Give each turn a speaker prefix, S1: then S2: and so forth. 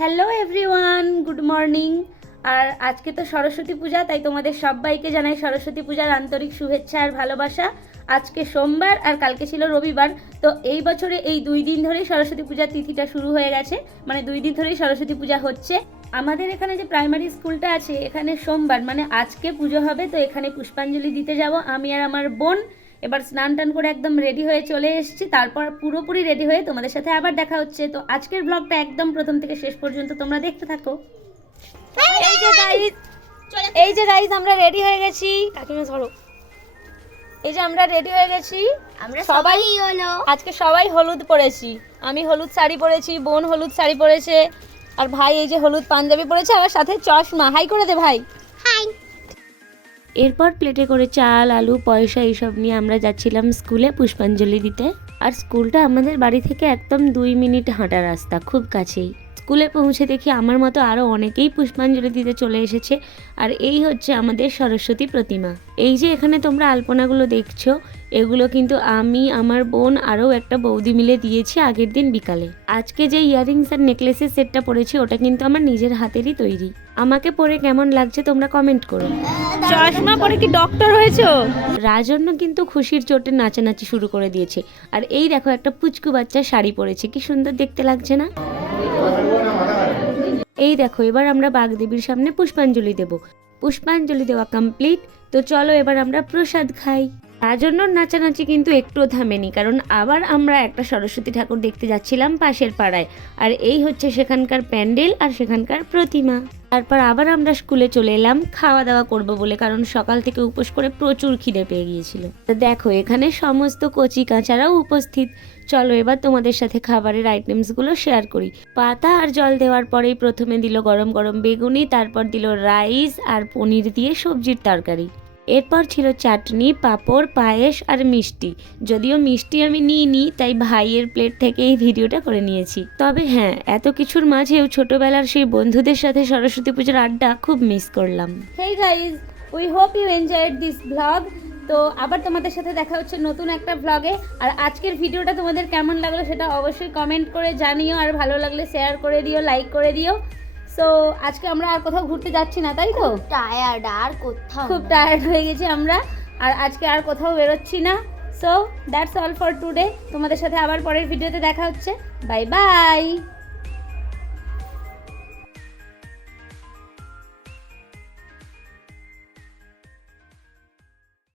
S1: Hello everyone good morning আর আজকে তো সরস্বতী পূজা, তাই তোমাদের সবাইকে জানাই সরস্বতী পূজার আন্তরিক শুভেচ্ছা আর ভালোবাসা। আজকে সোমবার আর কালকে ছিল রবিবার, তো এই বছরে এই দুই দিন ধরেই সরস্বতী পূজার তিথিটা শুরু হয়ে গেছে। মানে দুই দিন ধরেই সরস্বতী পূজা হচ্ছে। আমাদের এখানে যে প্রাইমারি স্কুলটা আছে, এখানে সোমবার মানে আজকে পুজো হবে, তো এখানে পুষ্পাঞ্জলি দিতে যাব আমি আর আমার বোন। এবার স্নান টান করে একদম রেডি হয়ে চলে এসেছি। তারপর পুরোপুরি রেডি হয়ে তোমাদের সাথে আবার দেখা হচ্ছে। তো আজকের ব্লগটা একদম প্রথম থেকে শেষ পর্যন্ত তোমরা দেখতে থাকো। এই যে গাইজ এই যে গাইজ আমরা রেডি হয়ে গেছি। কাকিমা ধরো। এই যে আমরা রেডি হয়ে গেছি।
S2: আমরা
S1: সবাই
S2: হলো
S1: আজকে সবাই হলুদ পরেছি। আমি হলুদ শাড়ি পরেছি বোন হলুদ শাড়ি পরেছে আর ভাই এই যে হলুদ পাঞ্জাবি পরেছে আমার সাথে চশমা। হাই করে দে ভাই।
S3: এরপর প্লেটে করে চাল, আলু, পয়সা এইসব নিয়ে আমরা যাচ্ছিলাম স্কুলে পুষ্পাঞ্জলি দিতে। আর স্কুলটা আমাদের বাড়ি থেকে একদম দুই মিনিট হাঁটা রাস্তা, খুব কাছেই। স্কুলে পৌঁছে দেখি আমার মতো আরও অনেকেই পুষ্পাঞ্জলি দিতে চলে এসেছে। আর এই হচ্ছে আমাদের সরস্বতী প্রতিমা। এই যে এখানে তোমরা আলপনাগুলো দেখছ এগুলো কিন্তু আমি আমার বোন আরও একটা বৌদি মিলে দিয়েছি আগের দিন বিকালে। আজকে যে ইয়ারিংস আর নেকলেসের সেটটা পরেছি ওটা কিন্তু আমার নিজের হাতেরই তৈরি। আমাকে পরে কেমন লাগছে তোমরা কমেন্ট করো।
S1: চশমা পরে কি ডক্টর হয়েছো?
S3: রাজন্য কিন্তু খুশির চোটে নাচানাচি শুরু করে দিয়েছে। আর এই দেখো একটা পুচকু বাচ্চা শাড়ি পরেছে কি সুন্দর দেখতে লাগছে না? এই দেখো, এবার আমরা বাগদেবীর সামনে পুষ্পাঞ্জলি দেব। পুষ্পাঞ্জলি দেওয়া কমপ্লিট তো চলো এবার আমরা প্রসাদ খাই। রাজন্য নাচানাচি কিন্তু একটুও থামেনি, কারণ আবার আমরা একটা সরস্বতী ঠাকুর দেখতে যাচ্ছিলাম পাশের পাড়ায়। আর এই হচ্ছে সেখানকার প্যান্ডেল আর সেখানকার প্রতিমা। তারপর আবার আমরা স্কুলে চলে এলাম খাওয়া দাওয়া করব বলে, কারণ সকাল থেকে উপোস করে প্রচুর খিদে পেয়ে গিয়েছিল। তো দেখো, এখানে সমস্ত কচি কাঁচারাও উপস্থিত। চলো এবার তোমাদের সাথে খাবারের আইটেমসগুলো শেয়ার করি। পাতা আর জল দেওয়ার পরেই প্রথমে দিল গরম গরম বেগুনি, তারপর দিল রাইস আর পনির দিয়ে সবজির তরকারি। এরপর ছিল চাটনি, পাঁপড়, পায়েস আর মিষ্টি। যদিও মিষ্টি আমি নিইনি, তাই ভাইয়ের প্লেট থেকে এই ভিডিওটা করে নিয়েছি। তবে হ্যাঁ এত কিছুর মাঝেও ছোটবেলার সেই বন্ধুদের সাথে সরস্বতী পুজোর আড্ডা খুব মিস করলাম।
S1: Hey guys we hope you enjoyed this blog তো আবার তোমাদের সাথে দেখা হচ্ছে নতুন একটা ব্লগে আর আজকের ভিডিওটা তোমাদের কেমন লাগল সেটা অবশ্যই কমেন্ট করে জানিও। আর ভালো লাগলে শেয়ার করে দিও লাইক করে দিও। সো আজকে আমরা আর কোথাও ঘুরতে যাচ্ছি না তাই তো?
S2: টায়ার্ড আর কোথাও
S1: খুব টায়ার্ড হয়ে গেছি আমরা আর আজকে আর কোথাও বেরোচ্ছি না। So that's all for today তোমাদের সাথে আবার পরের ভিডিওতে দেখা হচ্ছে। Bye bye